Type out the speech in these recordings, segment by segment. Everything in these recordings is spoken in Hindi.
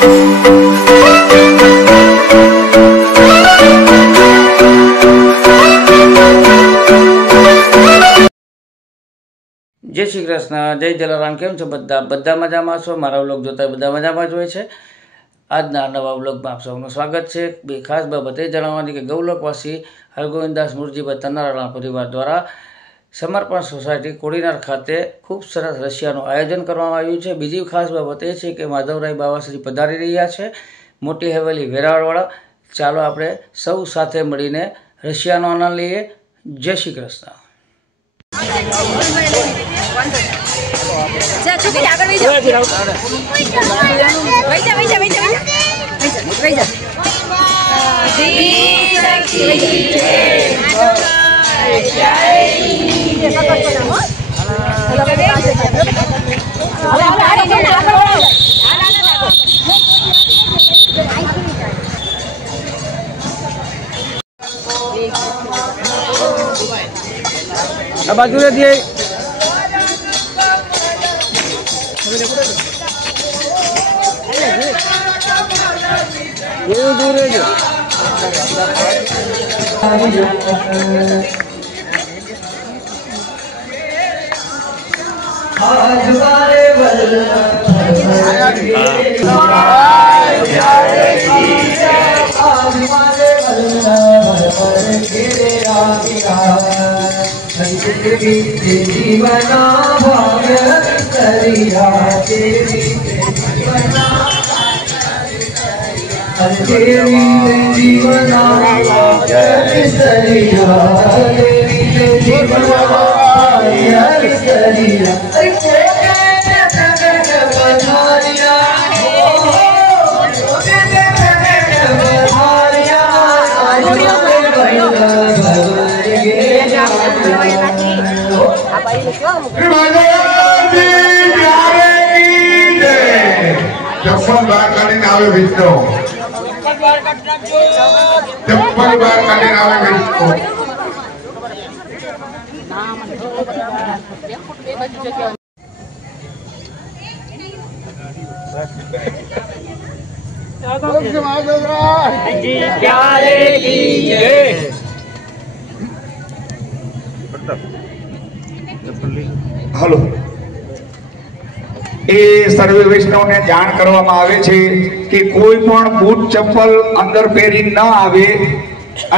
जय श्री कृष्ण, जय जलाराम। केम छो बधा? बधा मजामां छो? मारा व्लॉग जोता बधा मजामां ज होय छे। आजना नवा व्लॉगमां आप सौનું स्वागत છે। બે ખાસ બાબત એ જણાવવાની કે ગૌલોકવાસી હરગોવિંદાસ મુરજીભાઈ તનારાણા પરિવાર દ્વારા સમર્પણ સોસાયટી કોડીનાર ખાતે ખૂબ સરસ રશિયાનું આયોજન કરવામાં આવ્યું છે। બીજી ખાસ બાબત એ છે કે માધવરાય બાવાશ્રી પધારી રહ્યા છે મોટી હવેલી વેરાવળવાળા। ચાલો આપણે સૌ સાથે મળીને રશિયાનો આનંદ લઈએ। જય શ્રી કૃષ્ણ। बाजू दिए दूर है जो जीवना भाग्य करिया तेरी जीवना जीवना भाग्य करिया तेरी जीवना भाग्य करिया चप्पल बार काढीने आवे विष्णु चप्पल बार काढीने आवे विष्णु हेलो ए सर्वे वैष्णव ने जाण करवामां आवे छे कि कोई पण बूट चप्पल अंदर पहेरी न आवे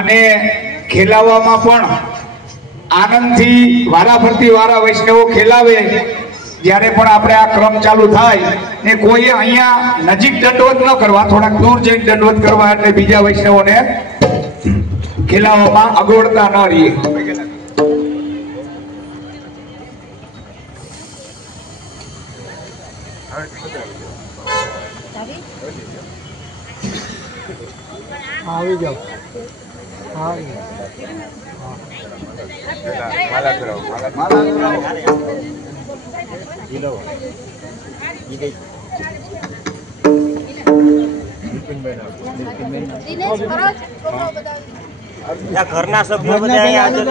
अने खेलावामां पण आनंदथी वाराफरती वारा वैष्णवो खेलावे। ज्यारे पण आपणे आ क्रम चालू थाय ने कोई अहींया नजीक दंडवत न करवा, थोड़ा दूर जईने दंडवत करवा એટલે બીજા વૈષ્ણવોને ખેલાવામાં અગવડતા ન રહે। આવી જાઓ માલા કરાવો માલા લો ઈ દે या घरना सभ्यो बधा અહીંયા હાજર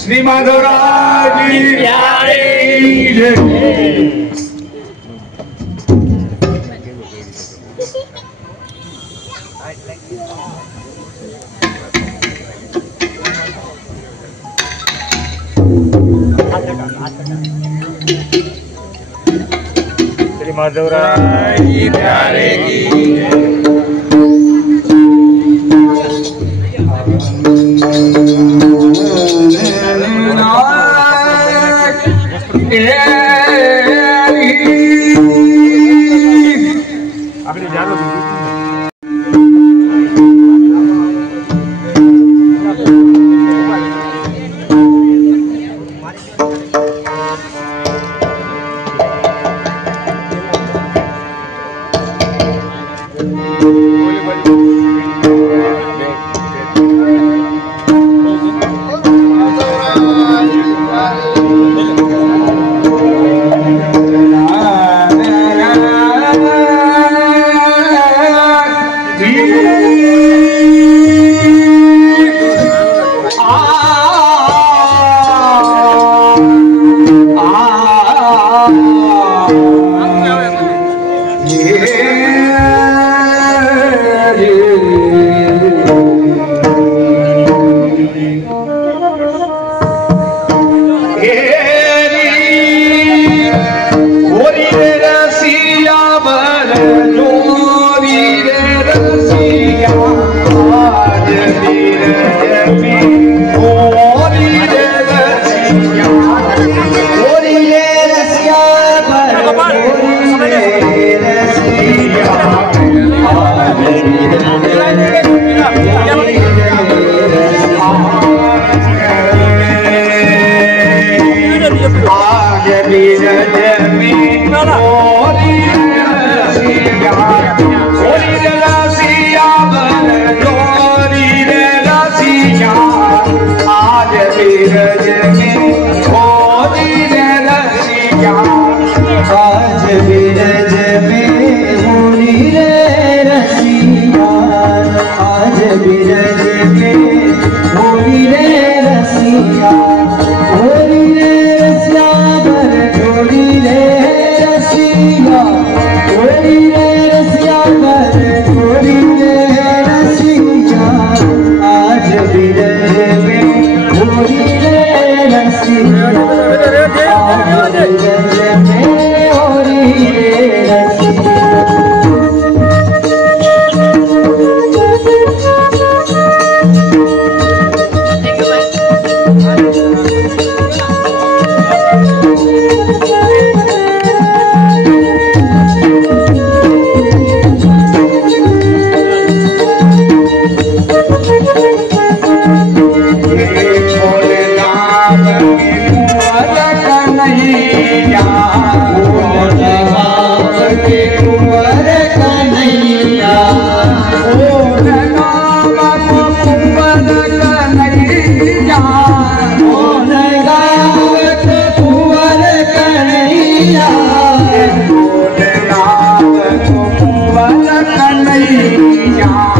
श्री माधवराज की प्यारे श्री माधवराज की प्यारे की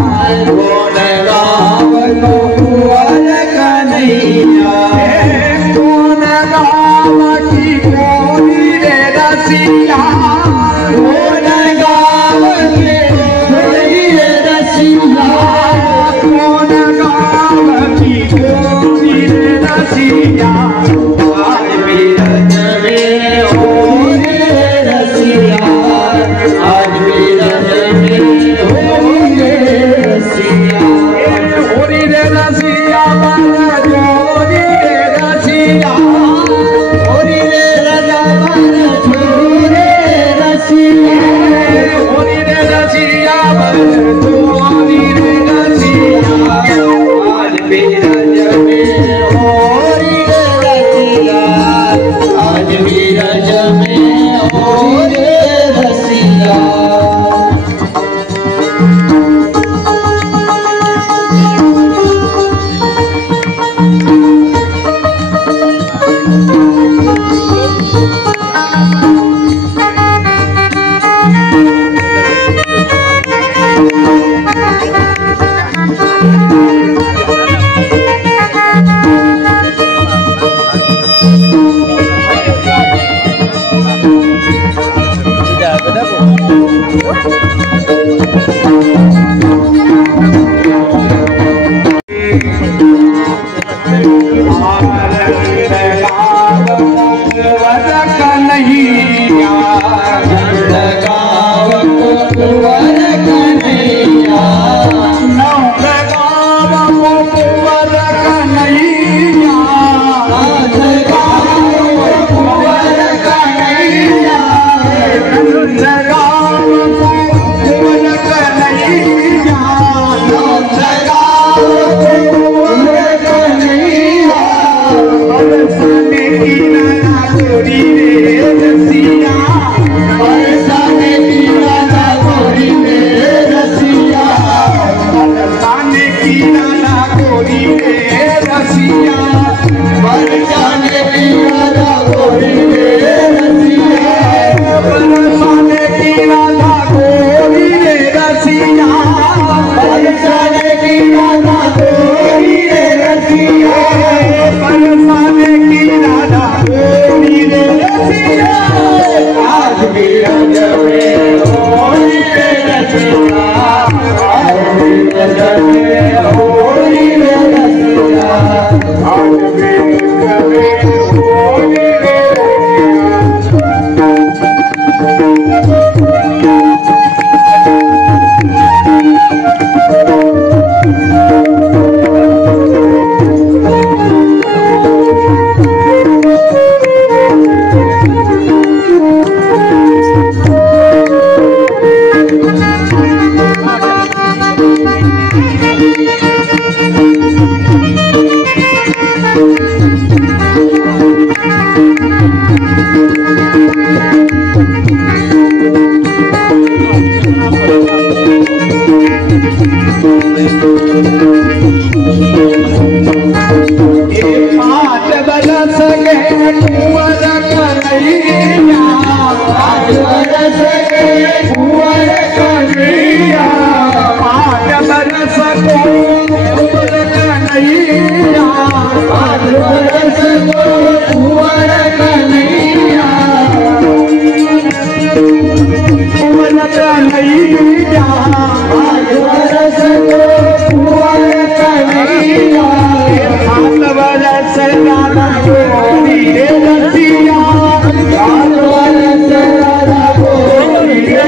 गुण गावतो कुंवर कन्हैया गुण गावती कोणी रे रसिया गुण गावती कोणी रे रसिया गुण गावती कोणी रे रसिया आज बिरज में हो रे रसिया आज बिरज में हो रे रसिया होरी रे रसिया मन जोरी रे रसिया होरी रे राजा मन जोरी रसिया होरी रे रसिया मन जोरी रे रसिया आज बिरज में होरी रे रसिया आज बिरज में हो रे रसिया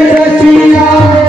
रसिया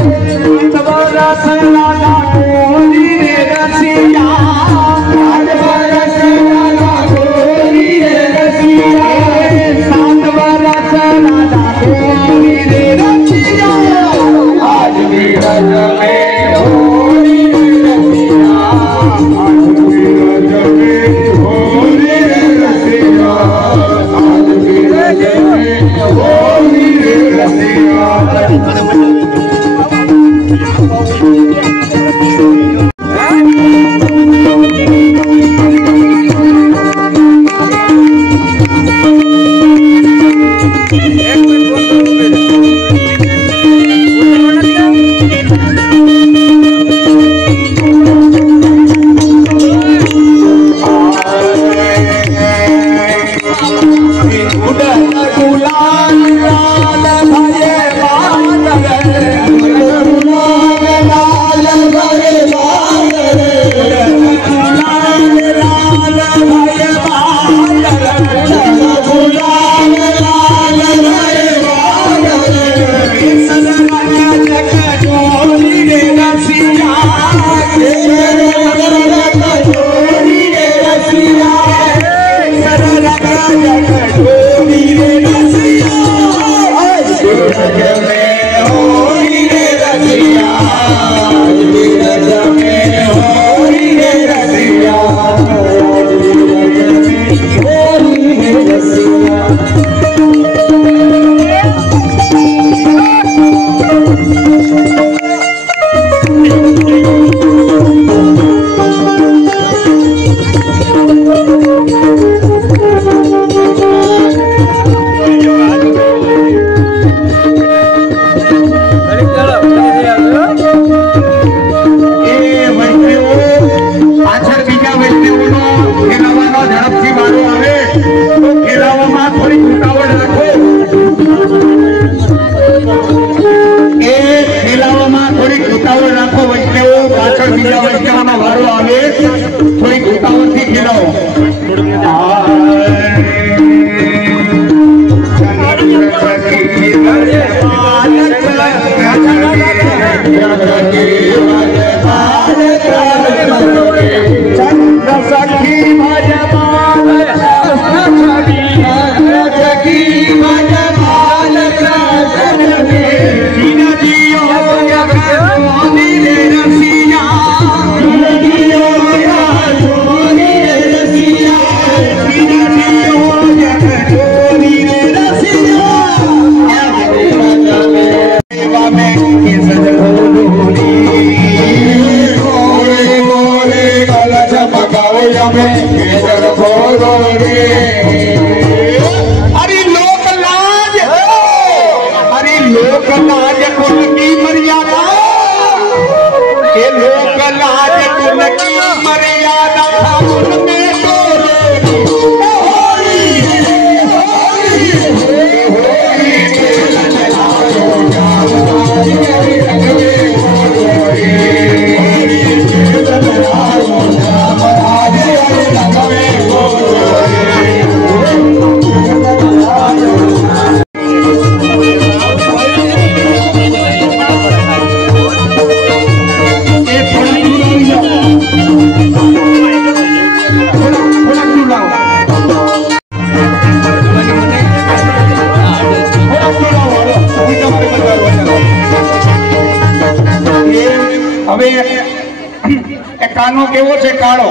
કાનો કેવો છે કાળો,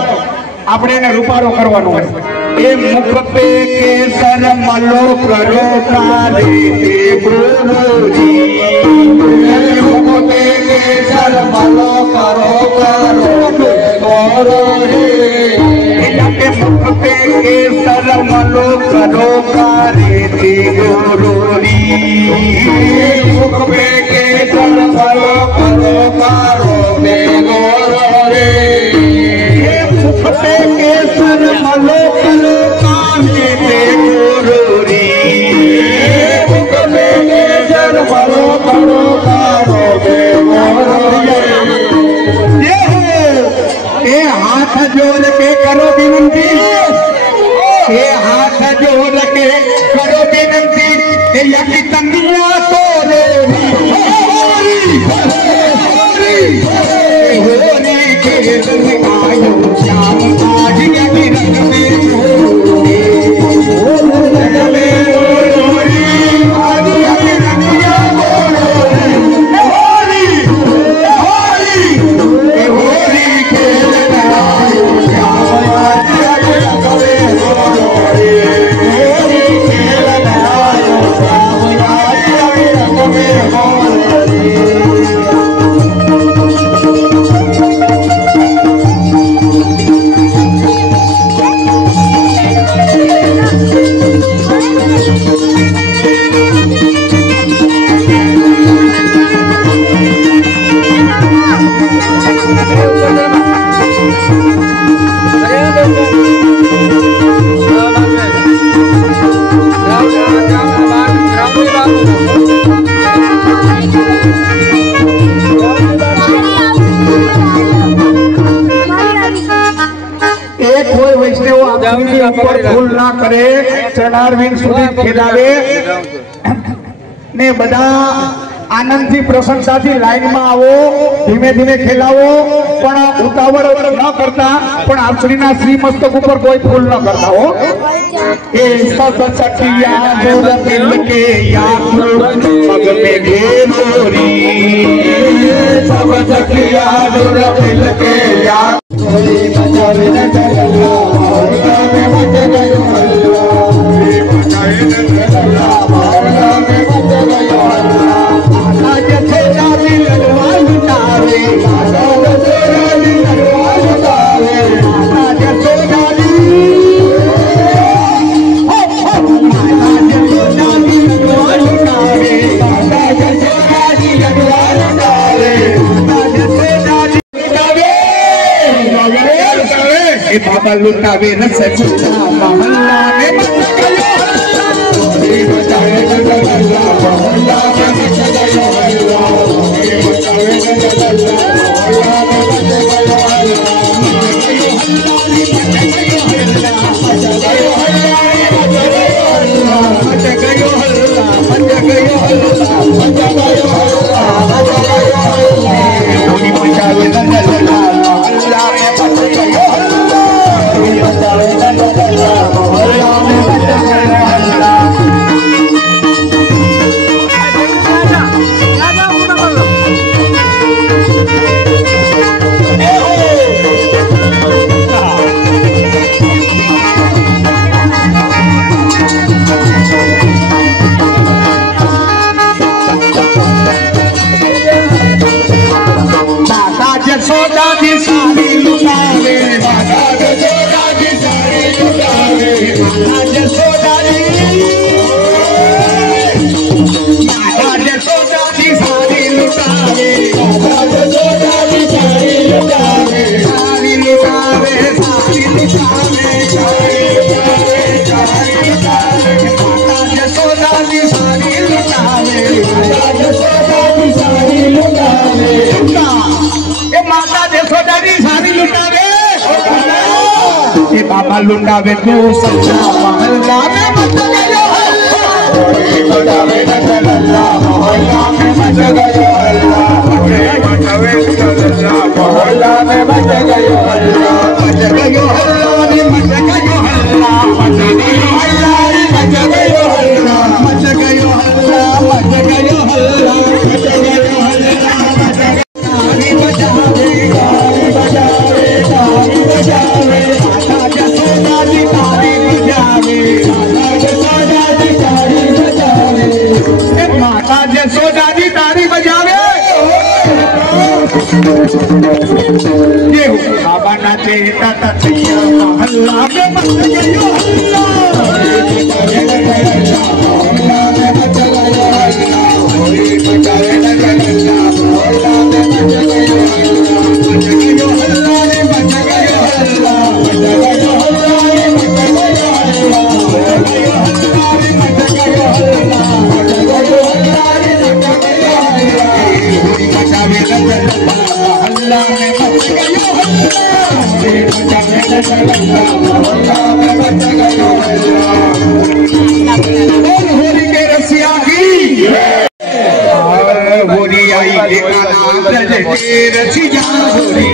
આપણે એને રૂપાળો કરવાનો હોય. એ મુખ પે કેસર મલો કરો કાલે તે ગુરુજી, મુખ પે કેસર મલો કરો તે ગુરુજી, મુખ પે કેસર મલો કરો કાલે તે ગુરુજી, મુખ પે કેસર મલો કરો તે ગુરુજી, मुख पे केसर मलो करो काने ते गुरुरी, मुख पे केसर मलो करो कानो ते गुरुरी. ये हाथ जोड़ के करो विनंती, ये हाथ जोड़ के करो विनंती, ये यकी तंगिया तोरे होरी होरी होरी के आयो श्याम आज के रंग में होरी रंग में होरी आज के रंग में होरी होरी होरी के आयो श्याम आज के रंग में होरी होरी के आयो श्याम आज के रंग में होरी. ભૂલ ના કરે, ચરણારવિંદ સુધી ખેલાવે ને બધા આનંદથી પ્રસન્નતાથી લાઈનમાં આવો, ધીમે ધીમે ખેલાવો, પણ ઉતાવળ ન કરતા, પણ આપશ્રીના શ્રી મસ્તક ઉપર કોઈ ફૂલ ન કરતા હો। એ સબ સખિયા જોર દિલ કે યાદ પગ में घेरोरी, सब सखिया जोर दिल के याद कोई बचावे न चला, मोहल्ला में मच गयो हल्ला, कोई बचावे न चला, मोहल्ला में मच गयो हल्ला। आज तेरा दिल लगवा लुटावे, आज तेरा दिल लगवा लुटावे, आज तेरा दिल बाबा लुटावे न सचुता, मोहल्ला में मच गयो हल्ला, कोई बचावे न चला, मोहल्ला में मच गयो हल्ला, कोई बचावे न चला, मोहल्ला में मच गयो हल्ला, मच गयो हल्ला, मच गयो हल्ला, मच गयो हल्ला, मच गयो हल्ला, मच गयो हल्ला, मच गयो हल्ला, मच गयो हल्ला, कोई बचावे न चला, मोहल्ला में मच गयो हल्ला, कोई बचावे न चला, मोहल्ला में मच गयो हल्ला। जसोदा की साड़ी लुटावे, माता जसोदा की साड़ी लुटावे, माता जसोदा की, माता जसोदा की साड़ी लुटावे, माता जसोदा की साड़ी लुटावे, साड़ी लुटावे, साड़ी लुटावे, साड़ी लुटावे, साड़ी लुटावे, माता जसोदा की साड़ी लुटावे, माता जसोदा की साड़ी लुटावे, माता जसोदा की साड़ी लुटावे, ये बाबा लुटावे तू सच्चा, मोहल्ला में मच गयो हल्ला, कोई बचावे न चला, मोहल्ला में मच गयो हल्ला, कोई बचावे न चला, मोहल्ला में मच गयो हल्ला, मच गयो हल्ला, मच गयो हल्ला, मच गयो हल्ला, मच गयो हल्ला, मच गयो हल्ला, मच गयो हल्ला, मच गयो हल्ला, मच गयो गाड़ी बजावे, गाड़ी बजावे, गाड़ी बजावे, माता जसोदा की गाड़ी बजावे, माता जसोदा की गाड़ी बजावे, माता जसोदा की गाड़ी बजावे। ये हो बाबा नाचे ताता तैया, मोहल्ला में मच गयो हल्ला, मोहल्ला में मच गयो हल्ला, कोई बचावे न चला, मोहल्ला में मच गयो हल्ला, मच गयो हल्ला रे, मच गयो हल्ला, मच गयो हल्ला रे, मच गयो हल्ला, मच गयो हल्ला रे, मच गयो हल्ला, मच गयो हल्ला रे, मच गयो हल्ला, कोई बचावे न चला, मोहल्ला में मच गयो हल्ला, कोई बचावे न चला, मोहल्ला में मच गयो हल्ला। होली के रसिया की होली आई देखा नाम रज के रसिया, होली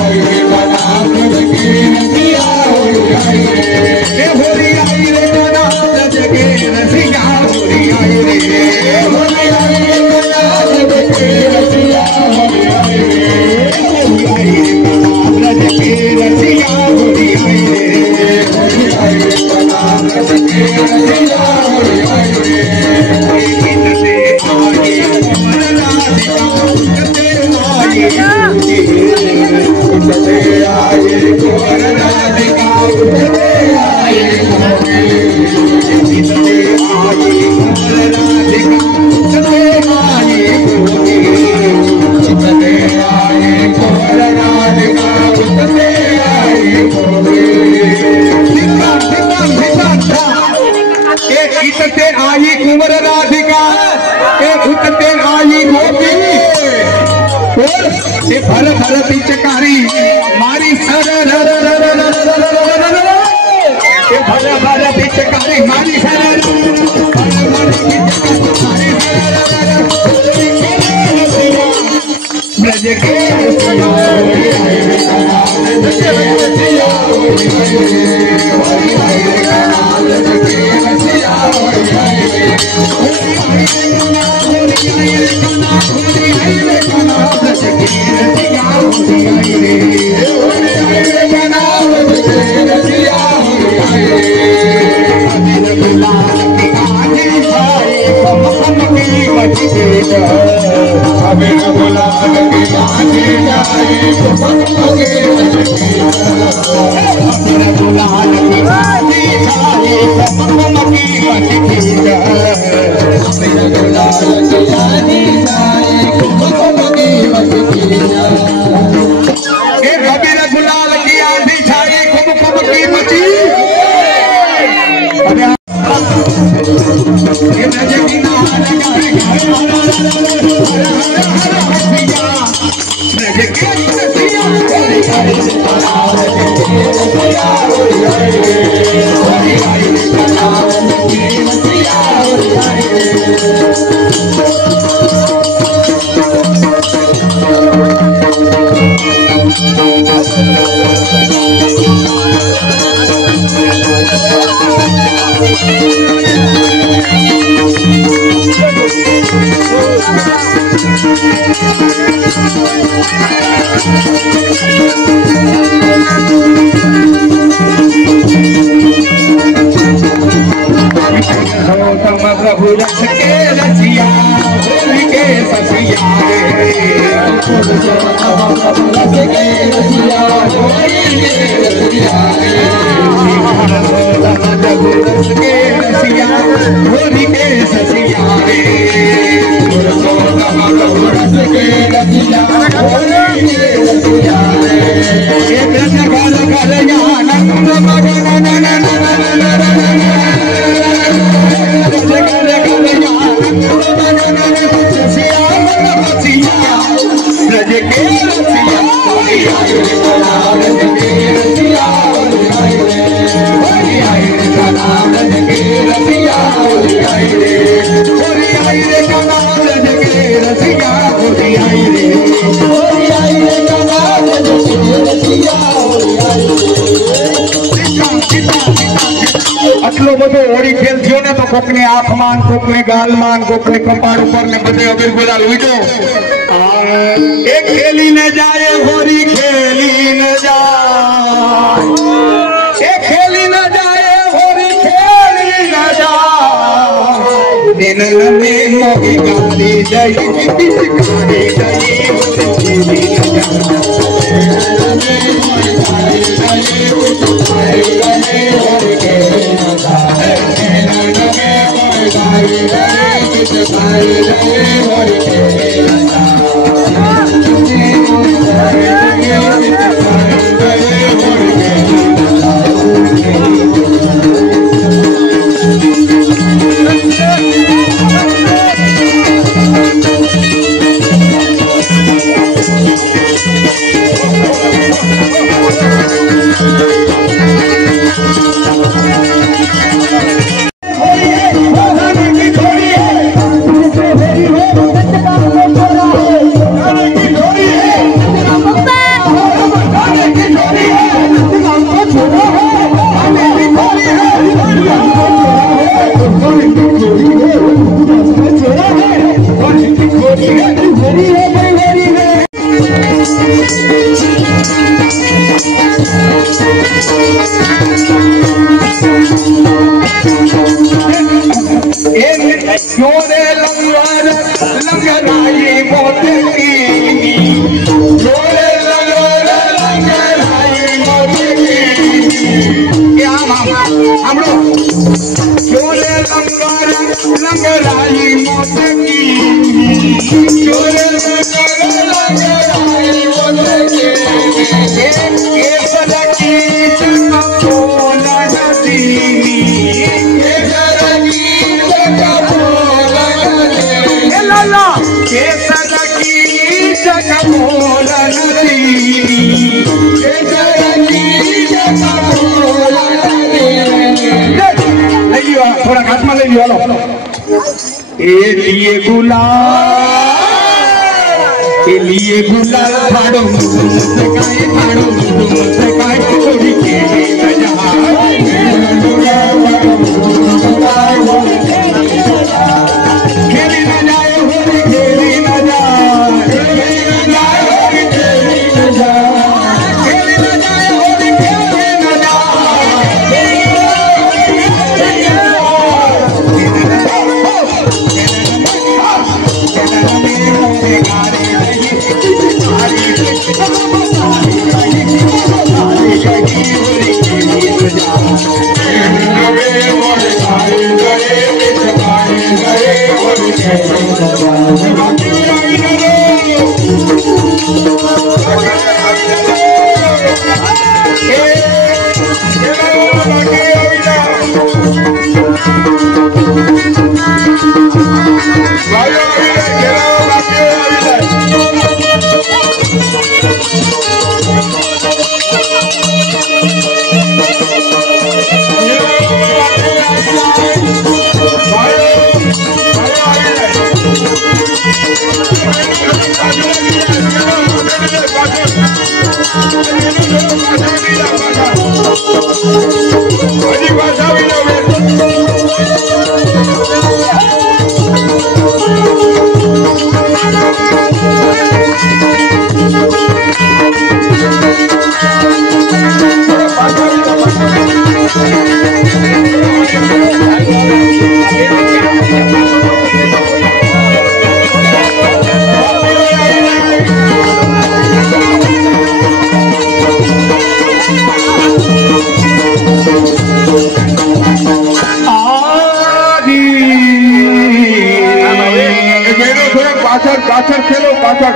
आई देखा नाम रज के रसिया, होली आई देखा नाम रज के रसिया, होली आई रे, होली आई देखा नाम रज के रसिया, होली आई रे, होली आई देखा नाम रज के रसिया, होली आई रे, होली आई देखा नाम रज के रसिया, होली आई रे, आई कुंवर राधिका, उठते आई गोपी, भर भर पिचकारी मारी सर, भर भर पिचकारी मारी सर, ब्रज के रसिया होरी आए रे कना ब्रज के रसिया होरी आए रे होरी आए रे कना ब्रज के रसिया होरी आए रे होरी आए रे कना होरी आए रे कना होरी आए रे कना ब्रज के रसिया होरी आए रे होरी आए रे कना ब्रज के रसिया होरी आए रे अबीर गुलाल की आंधी छाई कम कम की बच के अबीर गुलाल की आंधी छाई कम कम की बच के अबीर गुलाल की आंधी छाई कम कम की बच के अबीर गुलाल की आंधी छाई कम कम की बच के अबीर गुलाल की आंधी छाई कम कम की बची प्रभु रस के रसिया होली के ससिया प्रभु रस के रसिया होली के रसिया प्रभु रस के रसिया होली के ससिया प्रभु रस के रसिया होली के रसिया कृष्ण घर घर आनंद मगन ब्रज के रसिया होरी आए रे कना ब्रज के रसिया होरी आए रे होरी आए रे कना ब्रज के रसिया होरी आए रे होरी आए रे कना ब्रज के रसिया होरी आए रे होरी आए रे कना ब्रज के रसिया होरी आए रे आटलो बधो होरी खेल थयो ने तो कोकने आंख मान कोकने गाल मान कोकने कपाड़ ऊपर ने बधे अबीर गुलाल वीटो एक खेली न जाए होरी खेली न जाए एक खेली न जाए होरी खेली न जाए दिन में मोगी गाली दई पिचकारी दई होरी खेली न जाए होरी खेली न जाए होरी खेली न लिए गुलाल फाड़ो मुझसे काय छोड़ी खेली न जा खेली न जाए होली खेली न जा खेली न जाए होली खेली न जा खेली न जाए होली खेली न जा पाछड़ खेलो पाछड़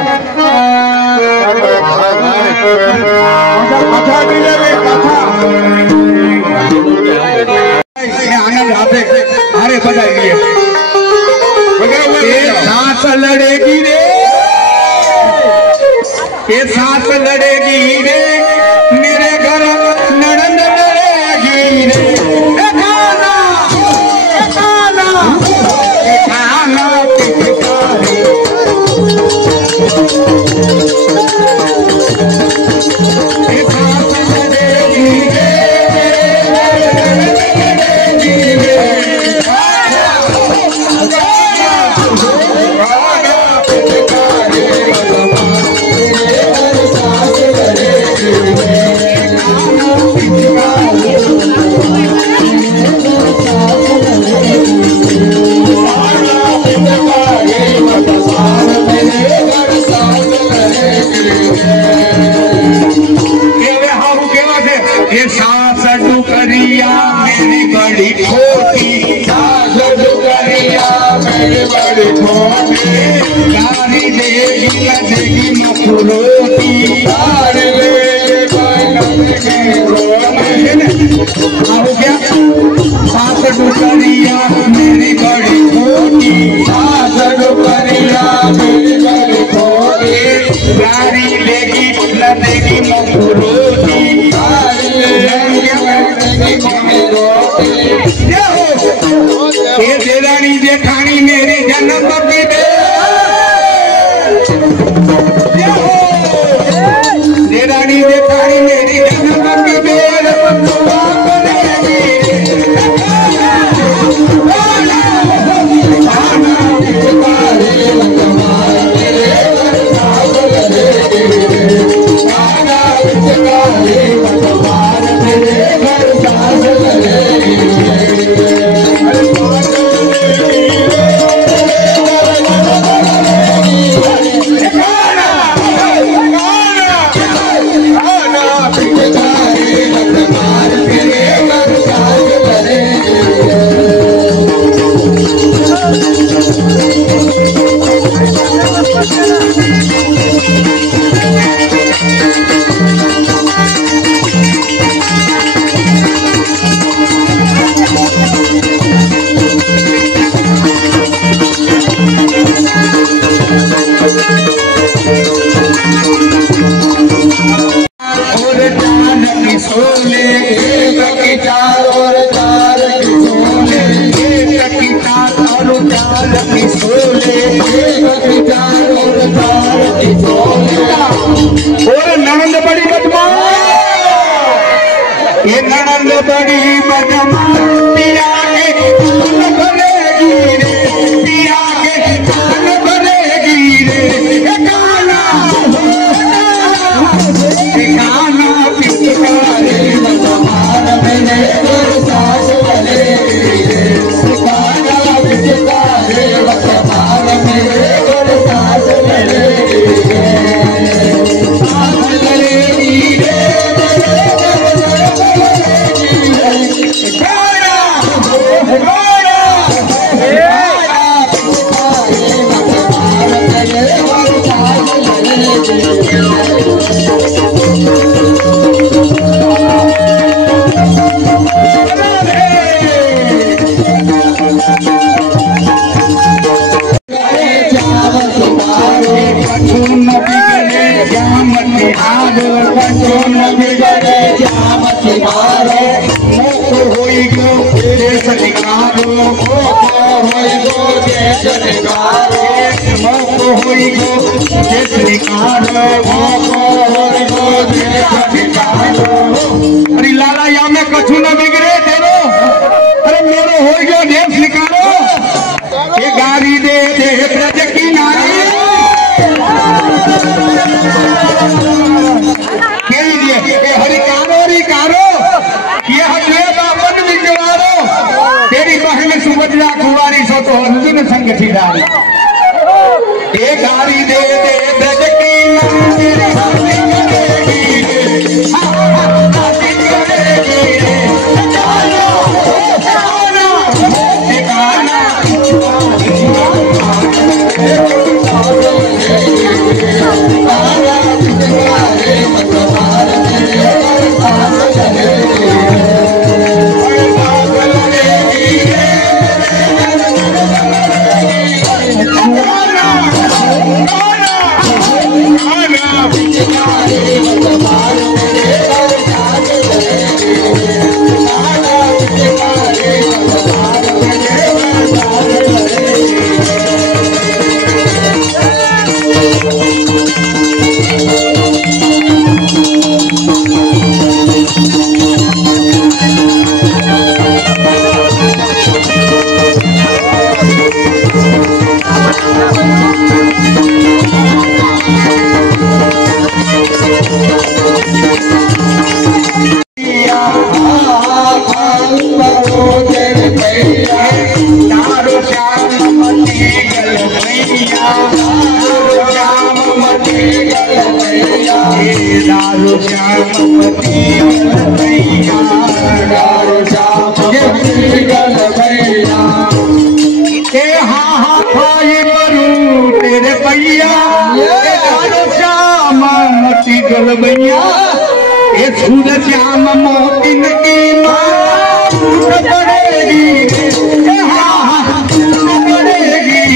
आनंद आते अरे बताइए सांस लड़ेगी रे ये सांस लड़ेगी रे मेरे घर नड़ंद लड़ेगी रे मेरी बड़ी खोटी गाड़ी लेगी न देगी मखरोटी ये देरानी जेठानी मेरी जन्म की देरानी जेठानी मेरी जन्म की चार ननंद बड़ी बदमाश, ये ननंद बड़ी बदमाश, पिया के कान भरेगी रे, पिया के कान भरेगी रे, गाना गाना पिचकारी बदमाश मेरे सास भरेगी रे, गाना पिचकारी बदमाश मेरे सास भरेगी रे, सास भरेगी रे, अरे लाला या में कछु न बिगड़े तेरो, अरे मेरो हो गयो देश निकालो, ये गाड़ी दे दे ब्रज की नारी हरि कारो ये हरे बापन बिजवारो, तेरी बहन सुभद्रा कुंवारी सो तो अर्जुन संग छिड़ारी, ये गाड़ी दे दे ब्रज की नारी सूरज श्याम मोतिन की माँ पड़ेगी, पड़ेगी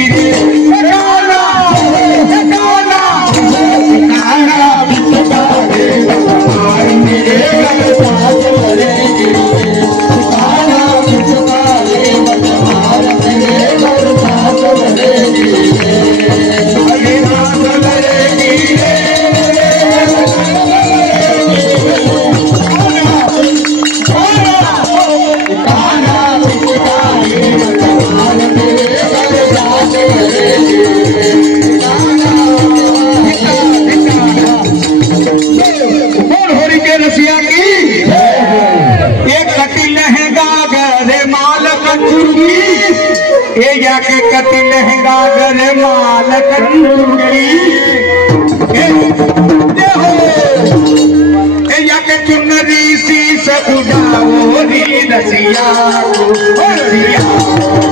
जाके कति लहंगा गरे माल कंदूरी जाके चुनरी सी सजाओ री रसिया को रसिया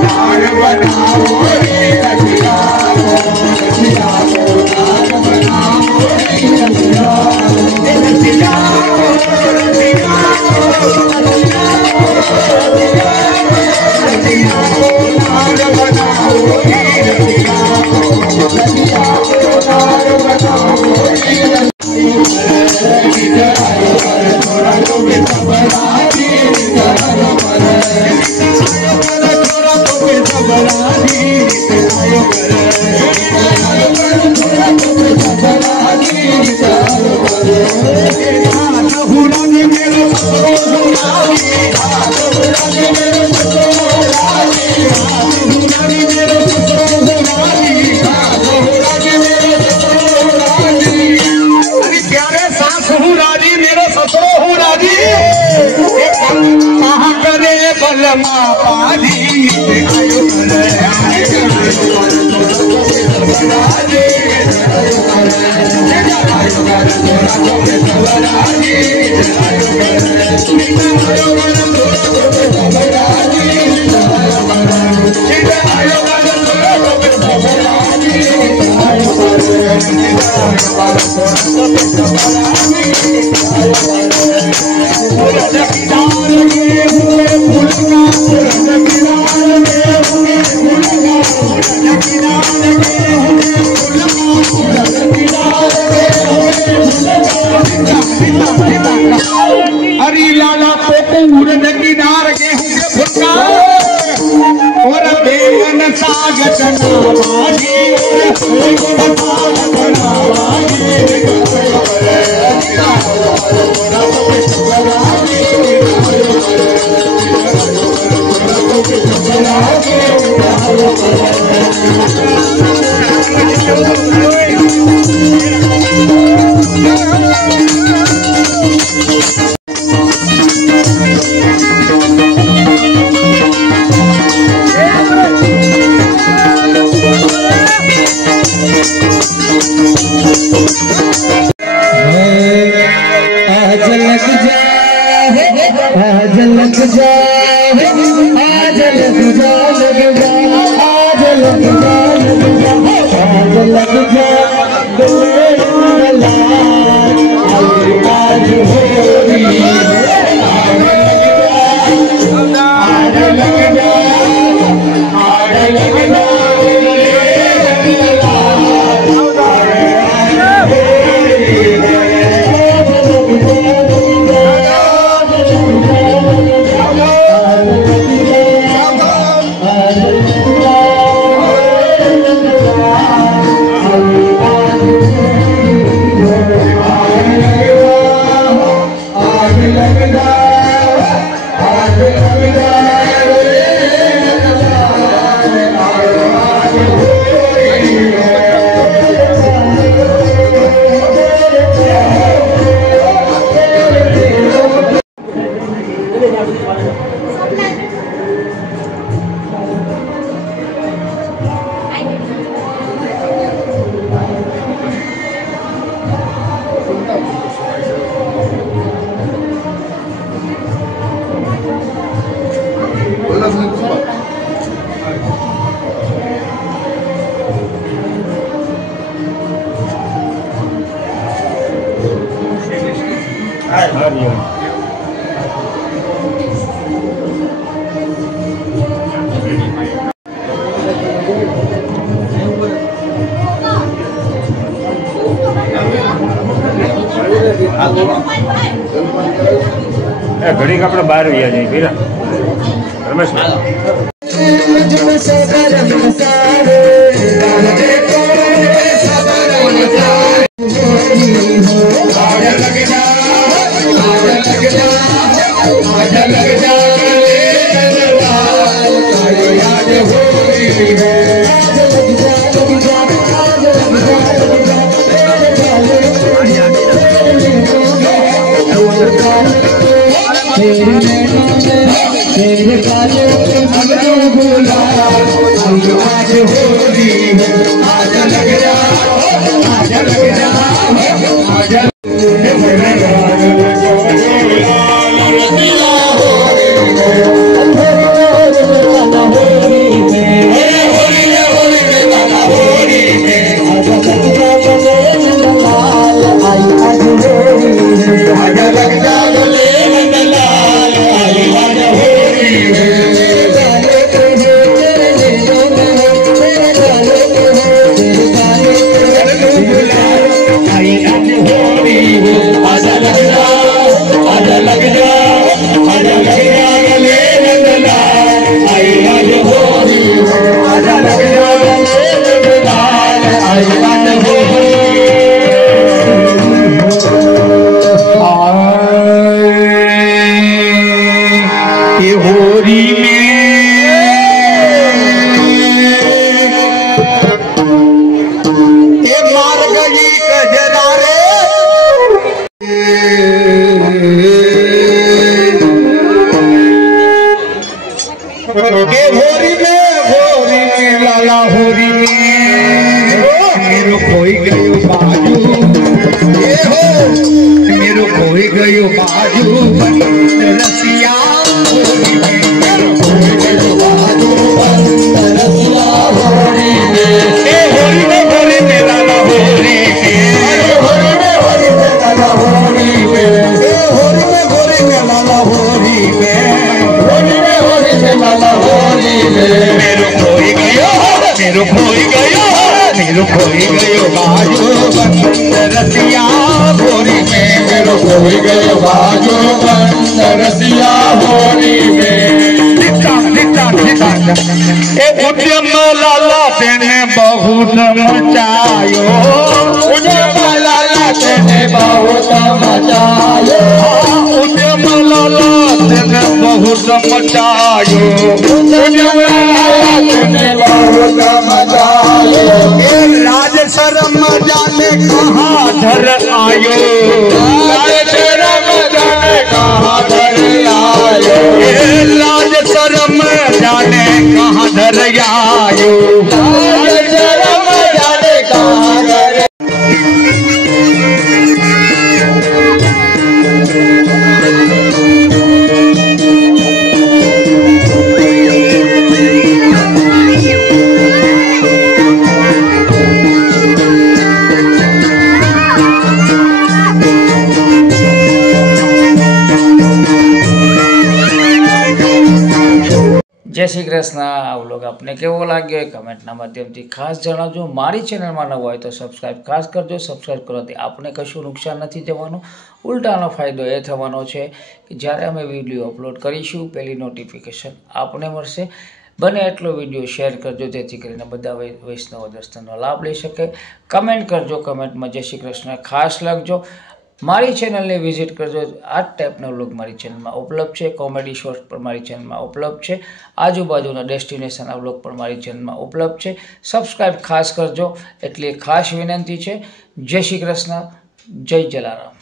नार बनाओ रे रसिया को रसिया को नार बनाओ रे रसिया रसिया को रसिया Thank you. हुरानी मेरो ससुरो हुरानी हुरानी मेरो ससुरो हुरानी हुरानी मेरो ससुरो हुरानी हुरानी मेरो ससुरो हुरानी अरे प्यारे सास हुरानी मेरो ससुरो हुरानी कहाँ करे बलमा पानी आयो करे अरे लाला पोको उड़न किनार गेहूं के फुटका और बेगन सागत नावाजी बेगन सागत नावाजी आज लग जाए आज लग जाए आज लग जा लग जा आज लग जा लग जा आज लग जा आज होली आज लग जा आज लग जा घड़ी कपड़ा बाहर हुई है जी फिर रमेश तेरे काले बोला आज होली आज लग जा आज लग जा आज खोई गयो बाजू बंद रसिया होरी में, खोई गयो बाजू बंद रसिया होरी में, होरी में लाला होरी में, होरी में लाला होरी में, होरी में लाला होरी में, होरी में लाला होरी में, मेरो खोई गयो बाजू बंद रसिया होरी में, मेरो खोई गयो बाजू बंद रसिया होरी में। उद्यम लाला तेने बहुत मचायो, उद्यम लाला तेने बहुत मचायो, उद्यम लाला तेने बहुत मचायो, उद्यम लाला तेने बहुत मचायो। लाज शर्म जाने कहाँ धर आयो, लाज शर्म जाने कहाँ धर आयो, लाज शर्म जाने कहाँ धर आयो, लाज शर्म जाने कहाँ धर। જય શ્રી કૃષ્ણ। વ્લોગ આપને કેવો લાગ્યો એ કમેન્ટના માધ્યમથી ખાસ જણાવજો। મારી ચેનલમાં નવા હોય તો સબસ્ક્રાઈબ ખાસ કરજો। સબસ્ક્રાઈબ કરવાથી આપણે કશું નુકસાન નથી જવાનું, ઉલટાનો ફાયદો એ થવાનો છે કે જ્યારે અમે વિડીયો અપલોડ કરીશું પહેલી નોટિફિકેશન આપને મળશે। બને એટલો વિડીયો શેર કરજો જેથી કરીને બધા વૈષ્ણવ દર્શનનો લાભ લઈ શકે। કમેન્ટ કરજો, કમેન્ટમાં જય શ્રી કૃષ્ણ ખાસ લખજો। મારી ચેનલને વિઝિટ કરજો। આ ટાઈપના વ્લોગ મારી ચેનલમાં ઉપલબ્ધ છે, કોમેડી શોર્ટ્સ પણ મારી ચેનલમાં ઉપલબ્ધ છે, આજુબાજુના ડેસ્ટિનેશનના વ્લોગ પણ મારી ચેનલમાં ઉપલબ્ધ છે। સબસ્ક્રાઈબ ખાસ કરજો એટલી ખાસ વિનંતી છે। જય શ્રી કૃષ્ણ, જય જલારામ।